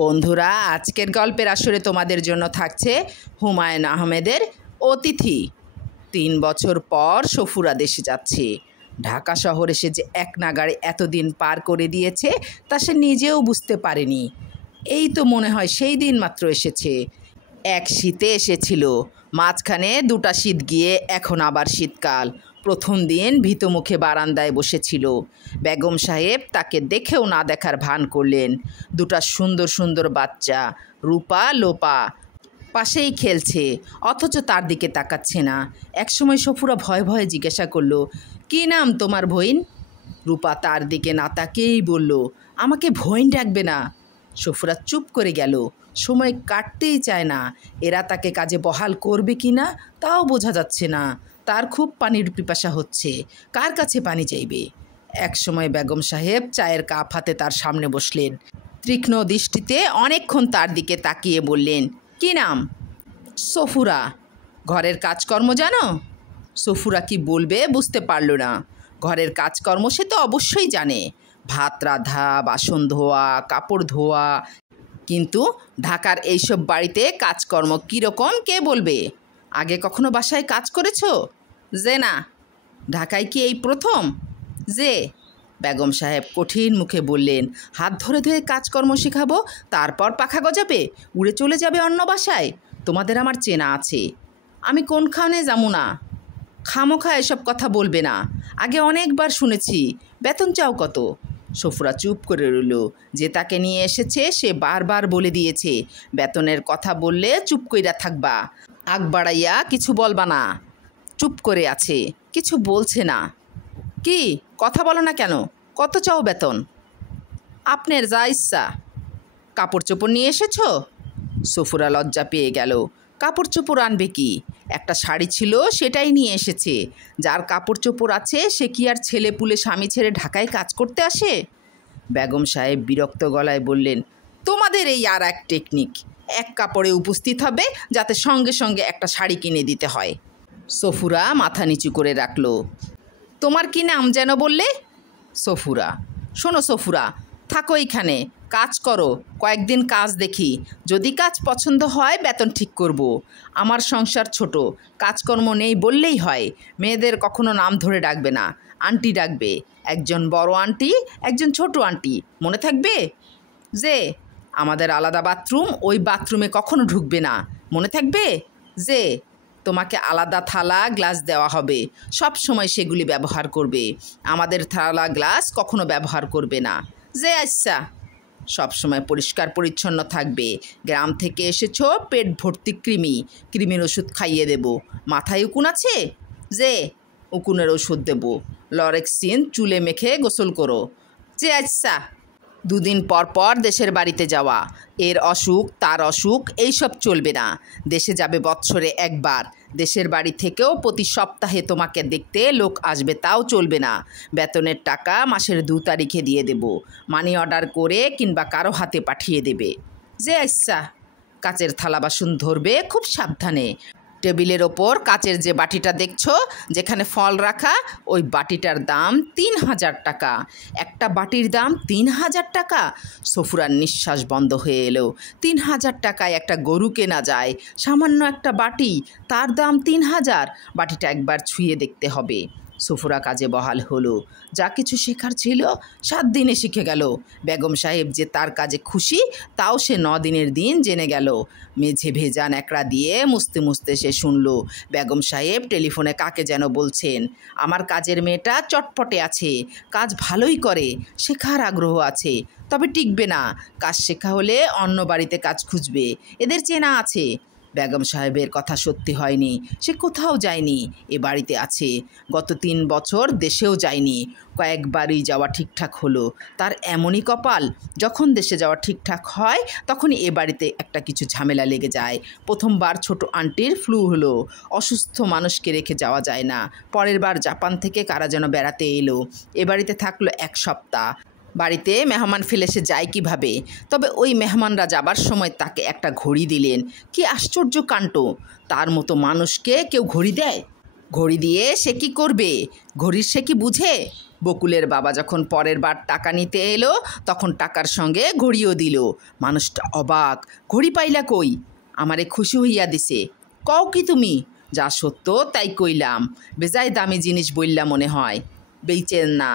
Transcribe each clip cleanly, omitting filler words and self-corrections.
বন্ধুরা, আজকের গল্পের আসরে তোমাদের জন্য থাকছে হুমায়ুন আহমেদের অতিথি। ৩ বছর পর সফুরা দেশে যাচ্ছে। ঢাকা শহরে সে যে এক নাগাড়ে এতদিন পার করে দিয়েছে তা সে নিজেও বুঝতে পারেনি। এই তো মনে হয় সেই দিন মাত্র এসেছে। এক শীতে এসেছিল, মাঝখানে 2টা শীত গিয়ে এখন আবার শীতকাল। প্রথম দিন ভীত মুখে বারান্দায় বসেছিল। বেগম সাহেব তাকে দেখেও না দেখার ভান করলেন। 2টা সুন্দর সুন্দর বাচ্চা, রূপা লোপা, পাশেই খেলছে, অথচ তার দিকে তাকাচ্ছে না। একসময় সফুরা ভয়ে ভয়ে জিজ্ঞাসা করলো, কী নাম তোমার ভইন? রূপা তার দিকে না তাকিয়েই বলল, আমাকে ভইন ডাকবে না। সফুরা চুপ করে গেল। সময় কাটতেই চায় না। এরা তাকে কাজে বহাল করবে কি না তাও বোঝা যাচ্ছে না। তার খুব পানির পিপাসা হচ্ছে। কার কাছে পানি চাইবে? একসময় বেগম সাহেব চায়ের কাপ হাতে তার সামনে বসলেন। তীক্ষ্ণ দৃষ্টিতে অনেকক্ষণ তার দিকে তাকিয়ে বললেন, কী নাম? সফুরা। ঘরের কাজকর্ম জানো? সফুরা কি বলবে বুঝতে পারল না। ঘরের কাজকর্ম সে তো অবশ্যই জানে, ভাত রাঁধা, বাসন ধোয়া, কাপড় ধোয়া, কিন্তু ঢাকার এইসব বাড়িতে কাজকর্ম কীরকম কে বলবে? আগে কখনো বাসায় কাজ করেছো? যে না। ঢাকায় কি এই প্রথম? যে। বেগম সাহেব কঠিন মুখে বললেন, হাত ধরে ধরে কাজকর্ম শেখাবো, তারপর পাখা গজাবে, উড়ে চলে যাবে অন্য বাসায়? তোমাদের আমার চেনা আছে, আমি কোনখানে যাবো না। খামোখা এসব কথা বলবে না। আগে অনেকবার শুনেছি, বেতন চাও কত? সফুরা চুপ করে রইল। যে তাকে নিয়ে এসেছে সে বারবার বলে দিয়েছে, বেতনের কথা বললে চুপ কইরা থাকবা, আগ বাড়াইয়া কিছু বলবা না। চুপ করে আছে, কিছু বলছে না। কি কথা বলো না কেন? কত চাও বেতন? আপনার যা ইচ্ছা। কাপড় চোপড় নিয়ে এসেছো? সফুরা লজ্জা পেয়ে গেল। কাপড় চোপড় আনবে কি? একটা শাড়ি ছিল, সেটাই নিয়ে এসেছে। যার কাপড় চোপড় আছে সে কি আর ছেলে পুলে স্বামী ছেড়ে ঢাকায় কাজ করতে আসে? বেগম সাহেব বিরক্ত গলায় বললেন, তোমাদের এই আর এক টেকনিক, এক কাপড়ে উপস্থিত হবে যাতে সঙ্গে সঙ্গে একটা শাড়ি কিনে দিতে হয়। সফুরা মাথা নিচু করে রাখল। তোমার কি নাম যেন বললে? সফুরা। শোনো সফুরা, থাকো এইখানে, কাজ করো, কয়েকদিন কাজ দেখি, যদি কাজ পছন্দ হয় বেতন ঠিক করব। আমার সংসার ছোট, কাজকর্ম নেই বললেই হয়। মেয়েদের কখনো নাম ধরে ডাকবে না, আন্টি ডাকবে। একজন বড় আন্টি, একজন ছোট আন্টি, মনে থাকবে? যে। আমাদের আলাদা বাথরুম, ওই বাথরুমে কখনো ঢুকবে না, মনে থাকবে? যে। তোমাকে আলাদা থালা গ্লাস দেওয়া হবে, সব সময় সেগুলি ব্যবহার করবে। আমাদের থালা গ্লাস কখনো ব্যবহার করবে না। যে আচ্ছা। সব সময় পরিষ্কার পরিচ্ছন্ন থাকবে। গ্রাম থেকে এসেছো, পেট ভর্তি কৃমি, কৃমির ওষুধ খাইয়ে দেব। মাথায় উকুন আছে? যে। উকুনের ওষুধ দেব। লরেক্সিন চুলে মেখে গোসল করো। যে আচ্ছা। 2 দিন পর পর দেশের বাড়িতে যাওয়া, এর অসুখ তার অসুখ এইসব চলবে না। দেশে যাবে বৎসরে একবার। দেশের বাড়ি থেকেও প্রতি সপ্তাহে তোমাকে দেখতে লোক আসবে, তাও চলবে না। বেতনের টাকা মাসের 2 তারিখে দিয়ে দেব, মানি অর্ডার করে কিংবা কারো হাতে পাঠিয়ে দেবে। যে আচ্ছা। কাচের থালা বাসন ধরবে খুব সাবধানে। টেবিলের ওপর কাচের যে বাটিটা দেখছো, যেখানে ফল রাখা, ওই বাটিটার দাম 3000 টাকা। একটা বাটির দাম 3000 টাকা। সফুরার নিঃশ্বাস বন্ধ হয়ে এলো। 3000 টাকায় একটা গরু কেনা যায়, সামান্য একটা বাটি, তার দাম 3000। বাটিটা একবার ছুঁয়ে দেখতে হবে। সফুরা কাজে বহাল হলো। যা কিছু শেখার ছিল 7 দিনে শিখে গেল। বেগম সাহেব যে তার কাজে খুশি তাও সে 9 দিনের দিন জেনে গেল। মেঝে ভেজা ন্যাকড়া দিয়ে মুছতে মুছতে সে শুনল বেগম সাহেব টেলিফোনে কাকে যেন বলছেন, আমার কাজের মেয়েটা চটপটে আছে, কাজ ভালোই করে, শেখার আগ্রহ আছে, তবে টিকবে না। কাজ শেখা হলে অন্য বাড়িতে কাজ খুঁজবে, এদের চেনা আছে। বেগম সাহেবের কথা সত্যি হয়নি। সে কোথাও যায়নি, এ বাড়িতে আছে। গত 3 বছর দেশেও যায়নি। কয়েকবারই যাওয়া ঠিকঠাক হলো। তার এমনই কপাল, যখন দেশে যাওয়া ঠিকঠাক হয় তখনই এ বাড়িতে একটা কিছু ঝামেলা লেগে যায়। প্রথমবার ছোট আন্টির ফ্লু হলো। অসুস্থ মানুষকে রেখে যাওয়া যায় না। পরের বার জাপান থেকে কারা যেন বেড়াতে এলো, এ বাড়িতে থাকলো 1 সপ্তাহ। বাড়িতে মেহমান ফেলে সে যায় কীভাবে? তবে ওই মেহমানরা যাবার সময় তাকে একটা ঘড়ি দিলেন। কি আশ্চর্য কাণ্ড! তার মতো মানুষকে কেউ ঘড়ি দেয়? ঘড়ি দিয়ে সে কি করবে? ঘড়ির সে কি বুঝে? বকুলের বাবা যখন পরের বার টাকা নিতে এলো তখন টাকার সঙ্গে ঘড়িও দিল। মানুষটা অবাক, ঘড়ি পাইলা কই? আমারে খুশি হইয়া দিছে। কও কি তুমি? যা সত্য তাই কইলাম। বেজায় দামি জিনিস বললা মনে হয়, বেচেন না?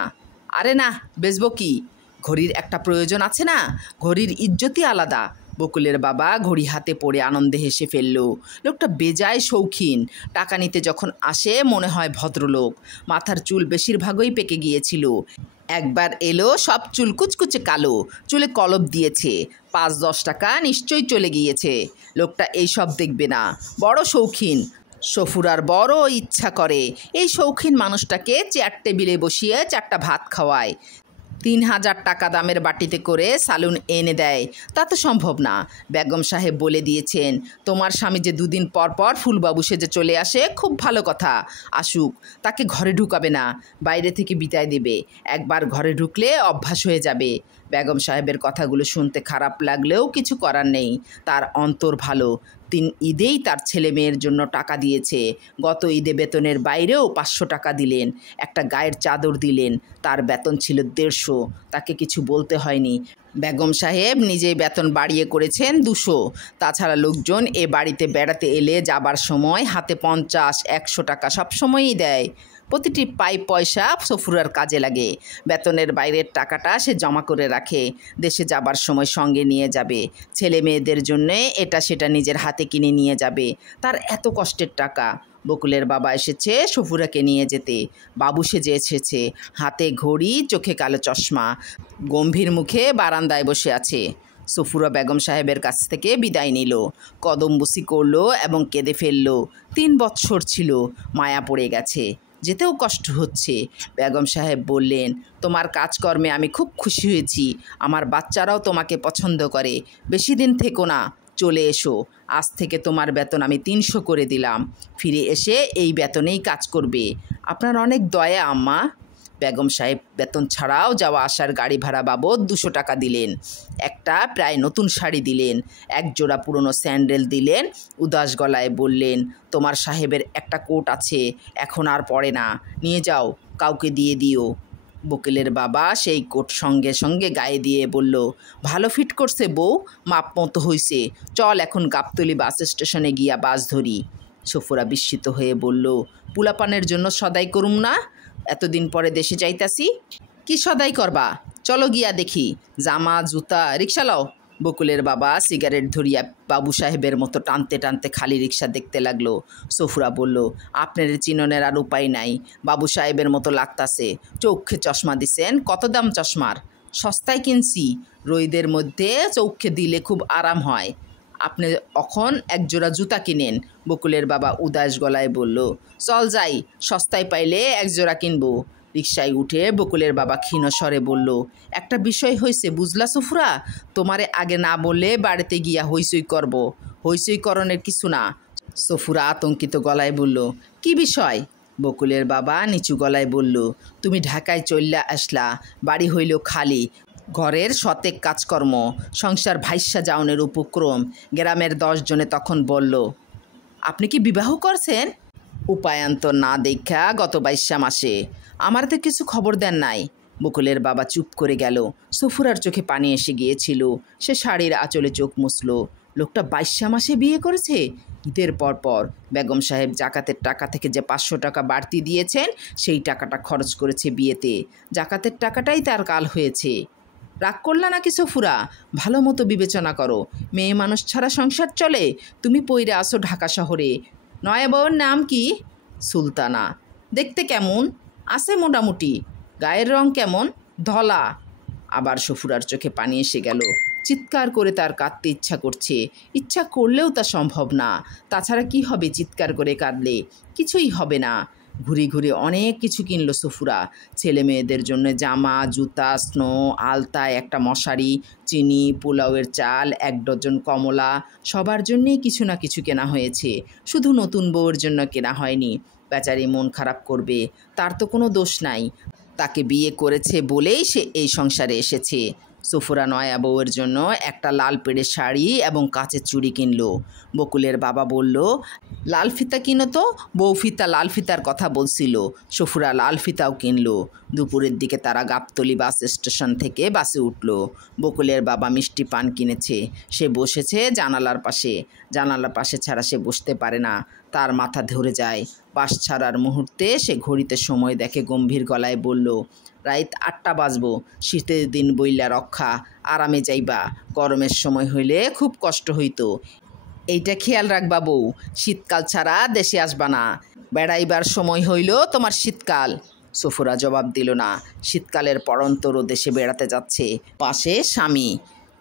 আরে না, বেচবো কি? ঘড়ির একটা প্রয়োজন আছে না, ঘড়ির ইজ্জতই আলাদা। বকুলের বাবা ঘড়ি হাতে পড়ে আনন্দে হেসে ফেলল। লোকটা বেজায় শৌখিন, টাকা নিতে যখন আসে মনে হয় ভদ্রলোক। মাথার চুল বেশিরভাগই পেকে গিয়েছিল, একবার এলো সব চুল কুচকুচে কালো, চুলে কলপ দিয়েছে। 5-10 টাকা নিশ্চয়ই চলে গিয়েছে। লোকটা এইসব দেখবে না, বড় শৌখিন। সফুরার বড় ইচ্ছা করে এই শৌখিন মানুষটাকে চেয়ার টেবিলে বসিয়ে 4টা ভাত খাওয়ায়। 3000 টাকা দামের বাটিতে করে সালুন এনে দেয়। তা তো সম্ভব না। বেগম সাহেব বলে দিয়েছেন, তোমার স্বামী যে 2 দিন পর পর ফুলবাবু সেজে চলে আসে, খুব ভালো কথা, আসুক। তাকে ঘরে ঢুকাবে না, বাইরে থেকে বিদায় দেবে। একবার ঘরে ঢুকলে অভ্যাস হয়ে যাবে। বেগম সাহেবের কথাগুলো শুনতে খারাপ লাগলেও কিছু করার নেই। তার অন্তর ভালো। 3 ঈদেই তার ছেলে মেয়ের জন্য টাকা দিয়েছে। গত ঈদে বেতনের বাইরেও 500 টাকা দিলেন, একটা গায়ের চাদর দিলেন। তার বেতন ছিল 150, তাকে কিছু বলতে হয়নি। বেগম সাহেব নিজেই বেতন বাড়িয়ে করেছেন 200। তাছাড়া লোকজন এ বাড়িতে বেড়াতে এলে যাবার সময় হাতে 50-100 টাকা সবসময়ই দেয়। প্রতিটি পয়সা সফুরার কাজে লাগে। বেতনের বাইরের টাকাটা সে জমা করে রাখে, দেশে যাবার সময় সঙ্গে নিয়ে যাবে। ছেলে মেয়েদের জন্যে এটা সেটা নিজের হাতে কিনে নিয়ে যাবে। তার এত কষ্টের টাকা। বকুলের বাবা এসেছে সফুরাকে নিয়ে যেতে। বাবু সেজে এসেছে, হাতে ঘড়ি, চোখে কালো চশমা, গম্ভীর মুখে বারান্দায় বসে আছে। সফুরা বেগম সাহেবের কাছ থেকে বিদায় নিল, কদমবুসি করল এবং কেঁদে ফেলল। 3 বৎসর ছিল, মায়া পড়ে গেছে, যেতেও কষ্ট হচ্ছে। বেগম সাহেব বললেন, তোমার কাজকর্মে আমি খুব খুশি হয়েছি। আমার বাচ্চারাও তোমাকে পছন্দ করে। বেশি দিন থেকো না, চলে এসো। আজ থেকে তোমার বেতন আমি 300 করে দিলাম। ফিরে এসে এই বেতনেই কাজ করবে। আপনার অনেক দয়া আম্মা। বেগম সাহেব বেতন ছাড়াও যাওয়া আসার গাড়ি ভাড়া বাবদ 200 টাকা দিলেন। একটা প্রায় নতুন শাড়ি দিলেন, 1 জোড়া পুরনো স্যান্ডেল দিলেন। উদাস গলায় বললেন, তোমার সাহেবের একটা কোট আছে, এখন আর পরে না, নিয়ে যাও, কাউকে দিয়ে দিও। বকুলের বাবা সেই কোট সঙ্গে সঙ্গে গায়ে দিয়ে বলল, ভালো ফিট করছে বউ, মাপ মতো হইছে। চল এখন গাবতলী বাস স্টেশনে গিয়া বাস ধরি। সফুরা বিস্মিত হয়ে বলল, পুলাপানের জন্য সদাই করুম না? এতদিন পরে দেশে যাইতাছি, কি সদাই করবা? চলো গিয়া দেখি। জামা, জুতা, রিক্সা লও। বকুলের বাবা সিগারেট ধরিয়া বাবু সাহেবের মতো টানতে টানতে খালি রিক্সা দেখতে লাগলো। সফুরা বলল, আপনার চিননের আর উপায় নাই, বাবু সাহেবের মতো লাগতাছে। চোখে চশমা দিছেন, কত দাম চশমার? সস্তায় কিনছি, রোদের মধ্যে চোখে দিলে খুব আরাম হয়। আপনি এখন 1 জোড়া জুতা কিনেন। বকুলের বাবা উদাস গলায় বলল, চল যাই, সস্তায় পাইলে 1 জোড়া কিনবো। রিকশায় উঠে বকুলের বাবা ক্ষীণ স্বরে বলল, একটা বিষয় হয়েছে বুঝলা সফুরা, তোমারে আগে না বললে বাড়িতে গিয়া হইচই করব। হইচই করণের কিছু না। সফুরা আতঙ্কিত গলায় বলল, কি বিষয়? বকুলের বাবা নিচু গলায় বলল, তুমি ঢাকায় চইল্লা আসলা, বাড়ি হইল খালি, ঘরের শতেক কাজকর্ম, সংসার ভাইসা যাওনের উপক্রম। গ্রামের 10 জনে তখন বলল, আপনি কি বিবাহ করছেন? উপায়ান্তর না দেখা গত 22 মাসে। আমার তো কিছু খবর দেন নাই। বকুলের বাবা চুপ করে গেল। সফুরার চোখে পানি এসে গিয়েছিল। সে শাড়ির আঁচলে চোখ মুছল। লোকটা 22 মাসে বিয়ে করেছে? ঈদের পর বেগম সাহেব জাকাতের টাকা থেকে যে 500 টাকা বাড়তি দিয়েছেন, সেই টাকাটা খরচ করেছে বিয়েতে। জাকাতের টাকাটাই তার কাল হয়েছে। রাগ করলা নাকি সফুরা? ভালো মতো বিবেচনা করো। মেয়ে মানুষ ছাড়া সংসার চলে? তুমি পইরা আসো ঢাকা শহরে। নয়া বউর নাম কি? সুলতানা। দেখতে কেমন? আছে মোটামুটি। গায়ের রং কেমন? ধলা। আবার সফুরার চোখে পানি এসে গেল। চিৎকার করে তার কাঁদতে ইচ্ছা করছে। ইচ্ছা করলেও তা সম্ভব না। তাছাড়া কি হবে চিৎকার করে কাঁদলে? কিছুই হবে না। ঘুরে ঘুরে অনেক কিছু কিনল সফুরা। ছেলে মেয়েদের জন্য জামা, জুতা, স্নো, আলতা, একটা মশারি, চিনি, পোলাওয়ের চাল, 1 ডজন কমলা, সবার জন্যেই কিছু না কিছু কেনা হয়েছে। শুধু নতুন বউয়ের জন্য কেনা হয়নি। বেচারি মন খারাপ করবে, তার তো কোনো দোষ নাই। তাকে বিয়ে করেছে বলেই সে এই সংসারে এসেছে। সফুরা নয়া বউয়ের জন্য একটা লাল পেড়ে শাড়ি এবং কাচের চুড়ি কিনলো। বকুলের বাবা বলল, লাল ফিতা কিনো তো। বউ ফিতা লাল ফিতার কথা বলছিল। সফুরা লাল ফিতাও কিনলো। দুপুরের দিকে তারা গাবতলী বাস স্টেশন থেকে বাসে উঠল। বকুলের বাবা মিষ্টি পান কিনেছে। সে বসেছে জানালার পাশে। জানালার পাশে ছাড়া সে বসতে পারে না। তার মাথা ধরে যায়। বাস ছাড়ার মুহূর্তে সে ঘড়িতে সময় দেখে, গম্ভীর গলায় বলল, রাত 8টা বাজবো। শীতের দিন বইলা রক্ষা, আরামে যাইবা। গরমের সময় হইলে খুব কষ্ট হইতো। এইটা খেয়াল রাখবা বউ, শীতকাল ছাড়া দেশে আসবা না। বেড়াইবার সময় হইল তোমার শীতকাল। সফুরা জবাব দিল না। শীতকালের পড়ন্ত দেশে বেড়াতে যাচ্ছে। পাশে স্বামী।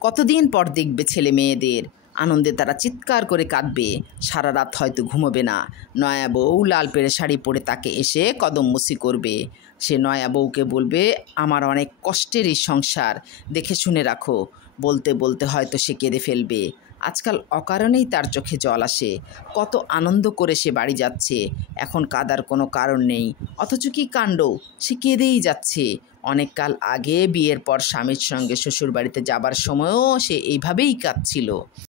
কতদিন পর দেখবে ছেলে মেয়েদের। আনন্দে তারা চিৎকার করে কাঁদবে। সারা রাত হয়তো ঘুমোবে না। নয়া বউ লাল পেড়ে শাড়ি পরে তাকে এসে কদমবুসি করবে। সে নয়া বউকে বলবে, আমার অনেক কষ্টের এই সংসার, দেখে শুনে রাখো। বলতে বলতে হয়তো সে কেঁদে ফেলবে। আজকাল অকারণেই তার চোখে জল আসে। কত আনন্দ করে সে বাড়ি যাচ্ছে, এখন কাঁদার কোনো কারণ নেই। অথচ কী কাণ্ড, সে কেঁদেই যাচ্ছে। অনেক কাল আগে বিয়ের পর স্বামীর সঙ্গে শ্বশুরবাড়িতে যাবার সময়ও সে এইভাবেই কাঁদছিল।